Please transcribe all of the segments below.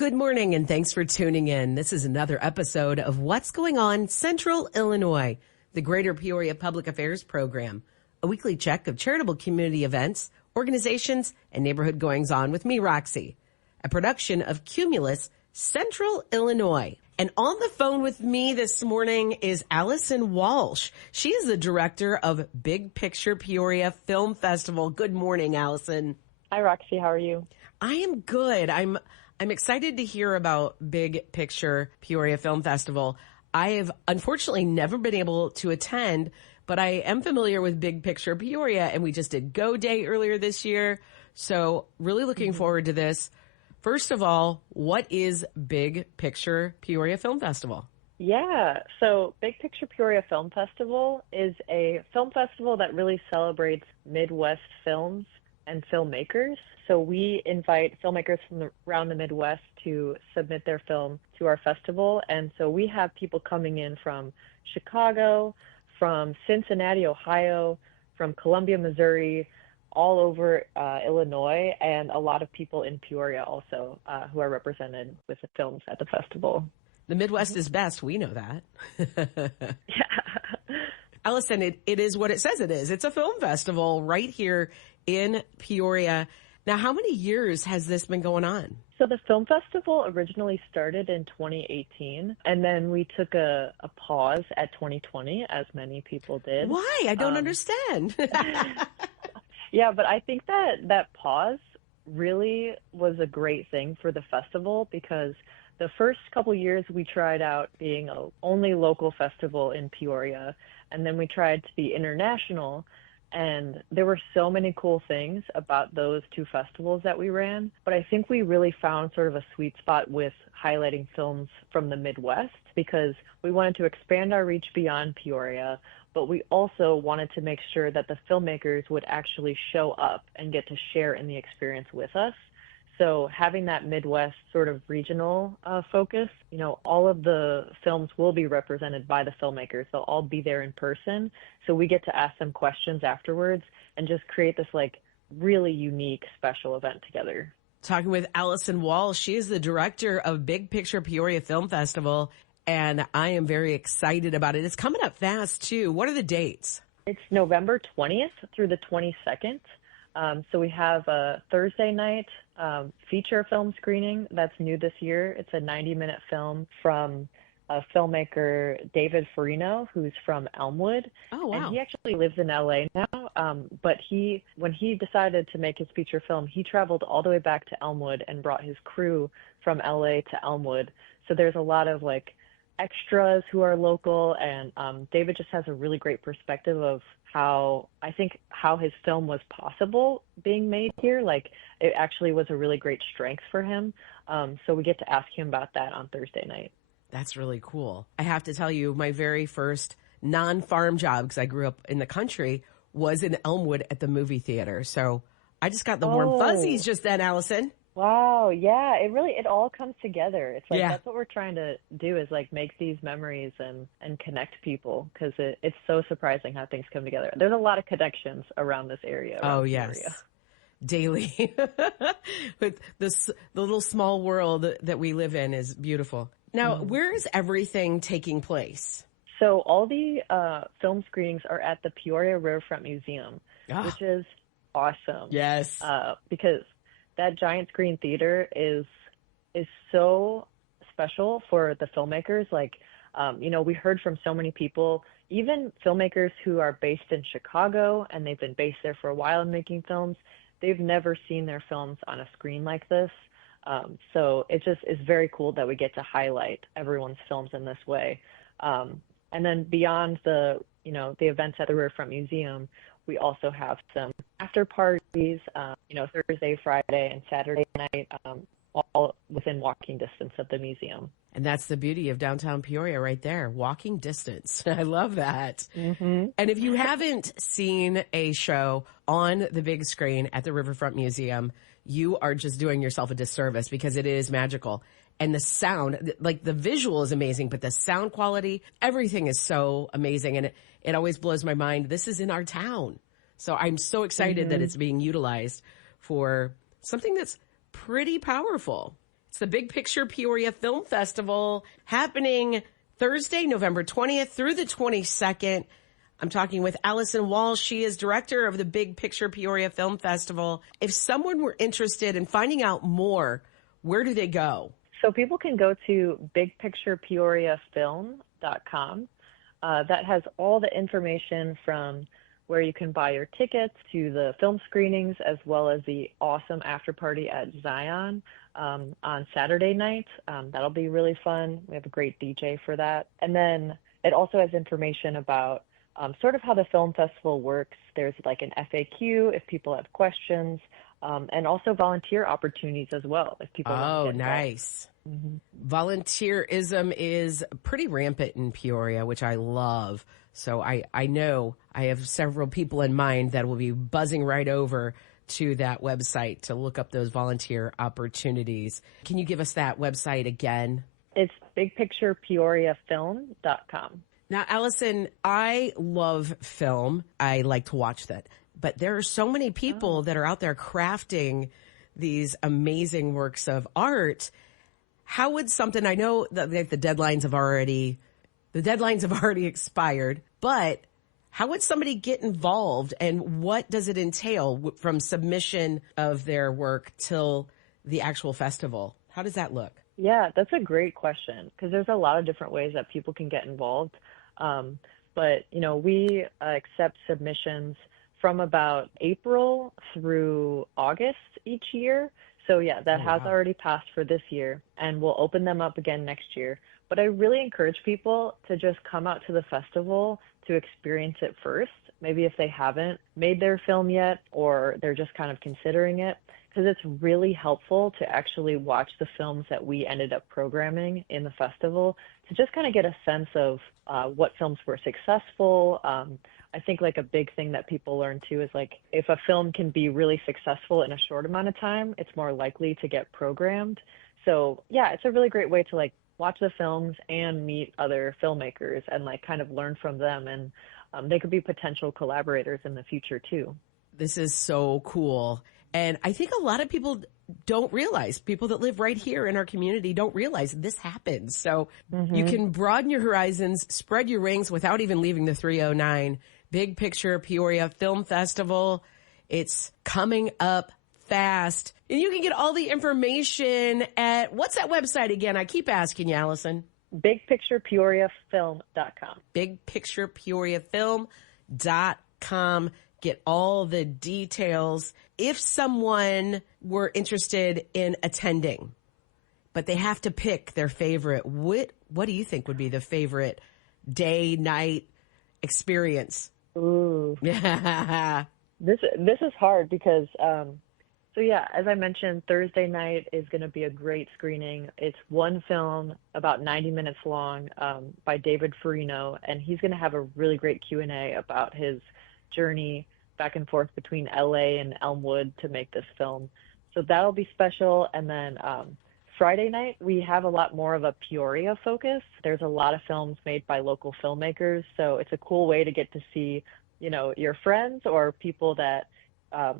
Good morning, and thanks for tuning in. This is another episode of What's Going On Central Illinois, the Greater Peoria Public Affairs Program, a weekly check of charitable community events, organizations, and neighborhood goings-on with me, Roxy, a production of Cumulus Central Illinois. And on the phone with me this morning is Allison Walsh. She is the director of Big Picture Peoria Film Festival. Good morning, Allison. Hi, Roxy. How are you? I am good. I'm excited to hear about Big Picture Peoria Film Festival. I have unfortunately never been able to attend, but I am familiar with Big Picture Peoria, and we just did Go Day earlier this year. So really looking forward to this. First of all, what is Big Picture Peoria Film Festival? Yeah, so Big Picture Peoria Film Festival is a film festival that really celebrates Midwest films and filmmakers. So we invite filmmakers from around the Midwest to submit their film to our festival. And so we have people coming in from Chicago, from Cincinnati, Ohio, from Columbia, Missouri, all over Illinois, and a lot of people in Peoria also who are represented with the films at the festival. The Midwest is best. We know that. Yeah. Allison, it is what it says it is. It's a film festival right here in Peoria. Now, how many years has this been going on? So the film festival originally started in 2018, and then we took a pause at 2020, as many people did. Why? I don't understand. Yeah, but I think that pause really was a great thing for the festival, because the first couple years we tried out being a only local festival in Peoria, and then we tried to be international. And there were so many cool things about those two festivals that we ran. But I think we really found sort of a sweet spot with highlighting films from the Midwest, because we wanted to expand our reach beyond Peoria, but we also wanted to make sure that the filmmakers would actually show up and get to share in the experience with us. So having that Midwest sort of regional focus, all of the films will be represented by the filmmakers. They'll all be there in person. So we get to ask them questions afterwards and just create this really unique special event together. Talking with Allison Walsh. She is the director of Big Picture Peoria Film Festival, and I am very excited about it. It's coming up fast, too. What are the dates? It's November 20th through the 22nd. So we have a Thursday night feature film screening that's new this year. It's a 90-minute film from a filmmaker, David Farino, who's from Elmwood. Oh, wow. And he actually lives in LA now. But when he decided to make his feature film, he traveled all the way back to Elmwood and brought his crew from LA to Elmwood. So there's a lot of extras who are local, and David just has a really great perspective of how his film was possible being made here. It actually was a really great strength for him. So we get to ask him about that on Thursday night. That's really cool. I have to tell you, my very first non-farm job, because I grew up in the country, was in Elmwood at the movie theater. So I just got the warm fuzzies just then, Allison. Wow, yeah, it all comes together. It's Yeah. That's what we're trying to do, is make these memories and connect people, because it's so surprising how things come together. There's a lot of connections around this area. Oh, yes. Daily. But the little small world that we live in is beautiful. Now, where is everything taking place? So all the film screenings are at the Peoria Riverfront Museum, which is awesome. Yes. Because that giant screen theater is so special for the filmmakers. We heard from so many people, even filmmakers who are based in Chicago, and they've been based there for a while and making films. They've never seen their films on a screen like this. So it just is very cool that we get to highlight everyone's films in this way. And then beyond the events at the Riverfront Museum, we also have some after parties, Thursday, Friday, and Saturday night, all within walking distance of the museum. And that's the beauty of downtown Peoria right there, walking distance. I love that. Mm-hmm. And if you haven't seen a show on the big screen at the Riverfront Museum, you are just doing yourself a disservice, because it is magical. And the sound, the visual is amazing, but the sound quality, everything is so amazing. And it always blows my mind. This is in our town. So I'm so excited that it's being utilized for something that's pretty powerful. It's the Big Picture Peoria Film Festival happening Thursday, November 20th through the 22nd. I'm talking with Allison Walsh. She is director of the Big Picture Peoria Film Festival. If someone were interested in finding out more, where do they go? So people can go to bigpicturepeoriafilm.com. That has all the information from where you can buy your tickets to the film screenings, as well as the awesome after party at Zion on Saturday night. That'll be really fun. We have a great DJ for that. And then it also has information about sort of how the film festival works. There's like an FAQ if people have questions, and also volunteer opportunities as well if people want to get involved. Nice. Volunteerism is pretty rampant in Peoria, which I love. So I know I have several people in mind that will be buzzing right over to that website to look up those volunteer opportunities. Can you give us that website again? It's bigpicturepeoriafilm.com. Now, Allison, I love film. I like to watch that. But there are so many people that are out there crafting these amazing works of art. How would something, I know that the deadlines have already expired, but how would somebody get involved, and what does it entail from submission of their work till the actual festival? How does that look? Yeah, that's a great question, because there's a lot of different ways that people can get involved. But, we accept submissions from about April through August each year. So yeah, that has already passed for this year, and we'll open them up again next year. But I really encourage people to just come out to the festival to experience it first. Maybe if they haven't made their film yet, or they're just kind of considering it, because it's really helpful to actually watch the films that we ended up programming in the festival to just kind of get a sense of what films were successful. I think like a big thing that people learn too is like if a film can be really successful in a short amount of time, it's more likely to get programmed. So yeah, it's a really great way to like watch the films and meet other filmmakers and like kind of learn from them. And they could be potential collaborators in the future too. This is so cool. And I think a lot of people don't realize, people that live right here in our community don't realize this happens. So you can broaden your horizons, spread your wings without even leaving the 309. Big Picture Peoria Film Festival. It's coming up fast. And you can get all the information at, what's that website again? I keep asking you, Allison. bigpicturepeoriafilm.com. bigpicturepeoriafilm.com. Get all the details. If someone were interested in attending, but they have to pick their favorite, what do you think would be the favorite day, night experience? Ooh. Yeah. This is hard because, so yeah, as I mentioned, Thursday night is going to be a great screening. It's one film about 90 minutes long by David Farino, and he's going to have a really great Q&A about his journey back and forth between LA and Elmwood to make this film. So that'll be special. And then Friday night, we have a lot more of a Peoria focus. There's a lot of films made by local filmmakers. So it's a cool way to get to see, your friends or people that,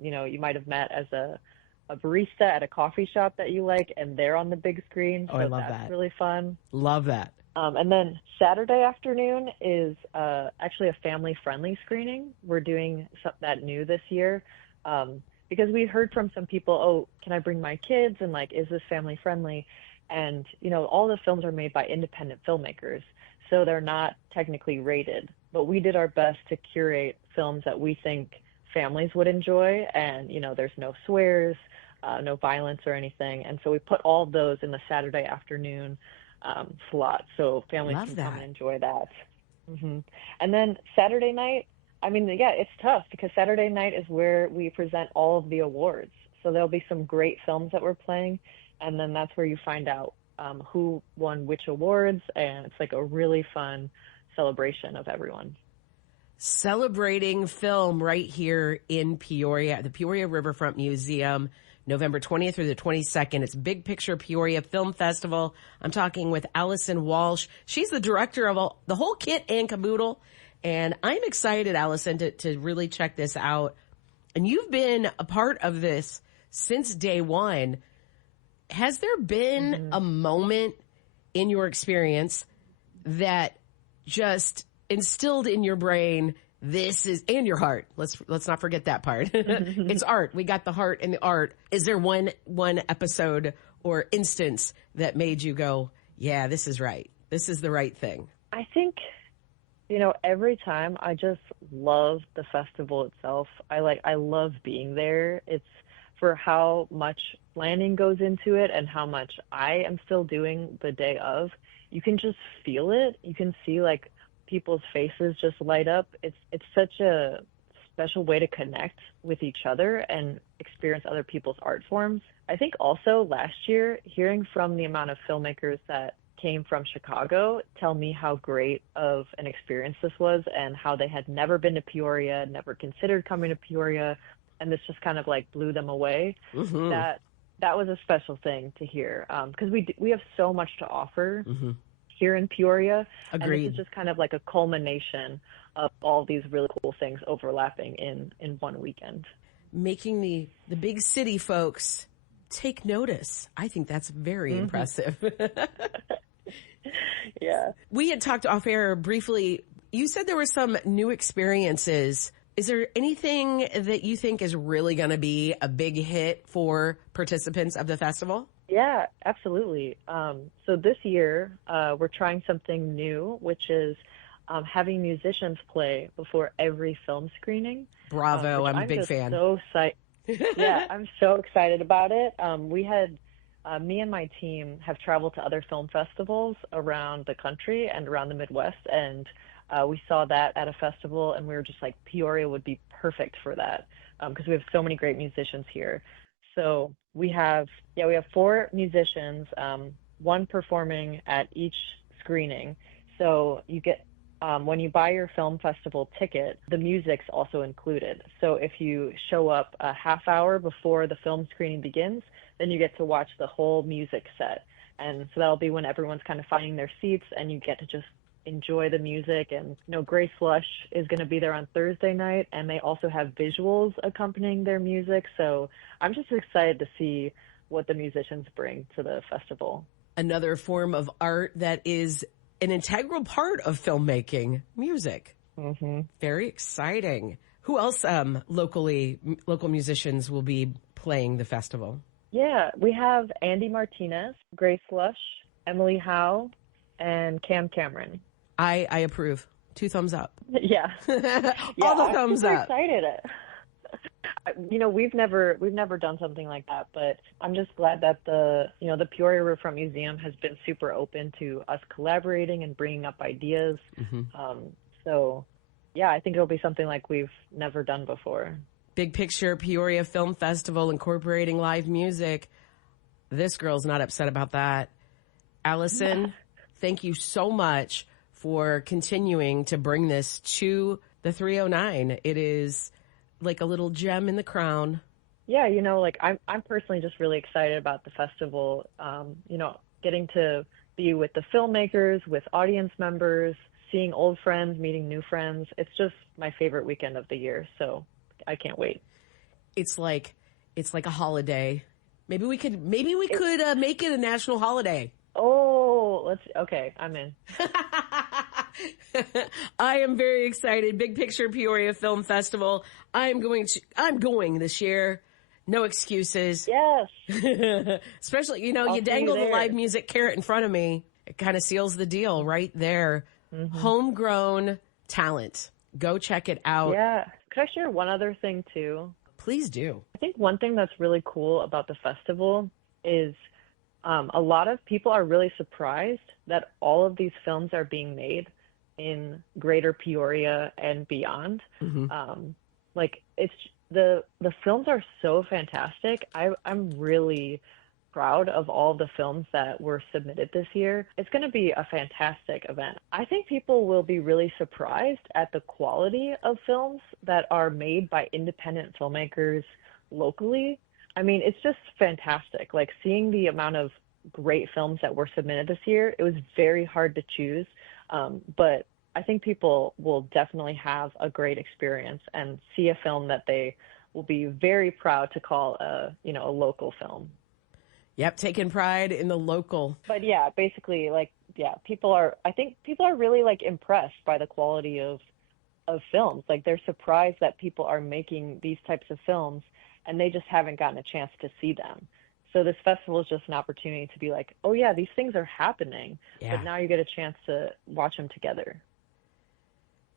you might have met as a barista at a coffee shop that you like, and they're on the big screen. Oh, so I love that's that. Really fun. Love that. And then Saturday afternoon is actually a family-friendly screening. We're doing that new this year because we heard from some people, oh, can I bring my kids? And like, is this family-friendly? And, all the films are made by independent filmmakers, so they're not technically rated. But we did our best to curate films that we think families would enjoy. And, there's no swears, no violence or anything. And so we put all of those in the Saturday afternoon slot, so families can come and enjoy that. And then Saturday night, it's tough because Saturday night is where we present all of the awards. So there'll be some great films that we're playing, and then that's where you find out who won which awards, and it's like a really fun celebration of everyone. Celebrating film right here in Peoria at the Peoria Riverfront Museum. November 20th through the 22nd. It's Big Picture Peoria Film Festival. I'm talking with Allison Walsh. She's the director of the whole kit and caboodle. And I'm excited, Allison, to really check this out. And you've been a part of this since day one. Has there been a moment in your experience that just instilled in your brain, this is, and your heart? Let's not forget that part. It's art. We got the heart and the art. Is there one episode or instance that made you go, yeah, this is right. This is the right thing? I think, every time I just love the festival itself. I love being there. It's for how much planning goes into it and how much I am still doing the day of. You can just feel it. You can see people's faces just light up. It's such a special way to connect with each other and experience other people's art forms. I think also last year, hearing from the amount of filmmakers that came from Chicago tell me how great of an experience this was and how they had never been to Peoria, never considered coming to Peoria, and this just kind of blew them away. That was a special thing to hear, because we have so much to offer here in Peoria. Agreed. And this is just kind of like a culmination of all these really cool things overlapping in one weekend. Making the big city folks take notice. I think that's very impressive. Yeah. We had talked off air briefly. You said there were some new experiences. Is there anything that you think is really going to be a big hit for participants of the festival? Yeah, absolutely. So this year, we're trying something new, which is having musicians play before every film screening. Bravo. I'm a big fan. So yeah, I'm so excited about it. Me and my team have traveled to other film festivals around the country and around the Midwest, and we saw that at a festival, and we were just like, Peoria would be perfect for that, because we have so many great musicians here. So we have 4 musicians, one performing at each screening. So you get, when you buy your film festival ticket, the music's also included. So if you show up a half hour before the film screening begins, then you get to watch the whole music set. And so that'll be when everyone's kind of finding their seats and you get to just enjoy the music. And, Grace Lush is going to be there on Thursday night, and they also have visuals accompanying their music. So I'm just excited to see what the musicians bring to the festival. Another form of art that is an integral part of filmmaking, music. Very exciting. Who else local musicians will be playing the festival? Yeah, we have Andy Martinez, Grace Lush, Emily Howe, and Cam Cameron. I approve. 2 thumbs up. Yeah. All the thumbs I'm up. Excited. We've never done something like that, but I'm just glad that the Peoria Riverfront Museum has been super open to us collaborating and bringing up ideas. So yeah, I think it'll be something like we've never done before. Big Picture Peoria Film Festival incorporating live music. This girl's not upset about that. Allison, thank you so much for continuing to bring this to the 309. It is like a little gem in the crown. Yeah, I'm personally just really excited about the festival. Getting to be with the filmmakers, with audience members, seeing old friends, meeting new friends. It's just my favorite weekend of the year. So I can't wait. It's like a holiday. Maybe we could make it a national holiday. Oh, okay, I'm in. I am very excited. Big Picture Peoria Film Festival. I'm going this year. No excuses. Yes. Especially, you dangle the live music carrot in front of me. It kind of seals the deal right there. Homegrown talent. Go check it out. Yeah. Could I share one other thing too? Please do. I think one thing that's really cool about the festival is a lot of people are really surprised that all of these films are being made in Greater Peoria and beyond. It's the films are so fantastic. I'm really proud of all the films that were submitted this year. It's going to be a fantastic event. I think people will be really surprised at the quality of films that are made by independent filmmakers locally. I mean, it's just fantastic. Seeing the amount of great films that were submitted this year, it was very hard to choose. But I think people will definitely have a great experience and see a film that they will be very proud to call a local film. Yep, taking pride in the local. But yeah, basically, like, yeah, I think people are really like impressed by the quality of films. Like they're surprised that people are making these types of films and they just haven't gotten a chance to see them. So this festival is just an opportunity to be like, oh yeah, these things are happening, but now you get a chance to watch them together.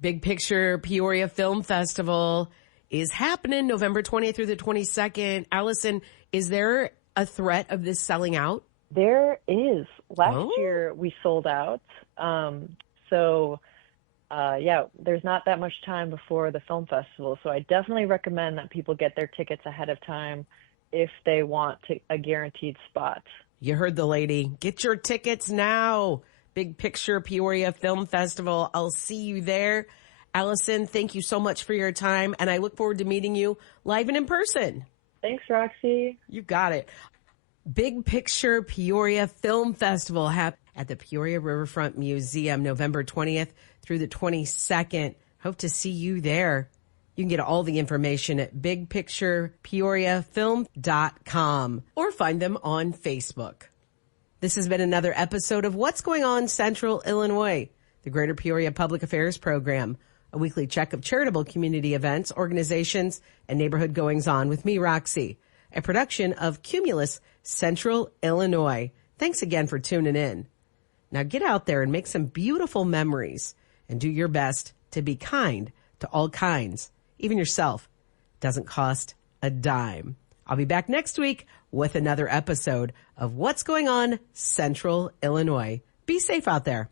Big Picture Peoria Film Festival is happening November 20th through the 22nd. Allison, is there a threat of this selling out? There is. Last year we sold out. Yeah, there's not that much time before the film festival. So I definitely recommend that people get their tickets ahead of time if they want a guaranteed spot. You heard the lady. Get your tickets now. Big Picture Peoria Film Festival. I'll see you there. Allison, thank you so much for your time, and I look forward to meeting you live and in person. Thanks, Roxy. You got it. Big Picture Peoria Film Festival at the Peoria Riverfront Museum, November 20th through the 22nd. Hope to see you there. You can get all the information at bigpicturepeoriafilm.com or find them on Facebook. This has been another episode of What's Going On Central Illinois, the Greater Peoria Public Affairs Program, a weekly check of charitable community events, organizations, and neighborhood goings-on with me, Roxy, a production of Cumulus Central Illinois. Thanks again for tuning in. Now get out there and make some beautiful memories and do your best to be kind to all kinds, even yourself. Doesn't cost a dime. I'll be back next week with another episode of What's Going On Central Illinois. Be safe out there.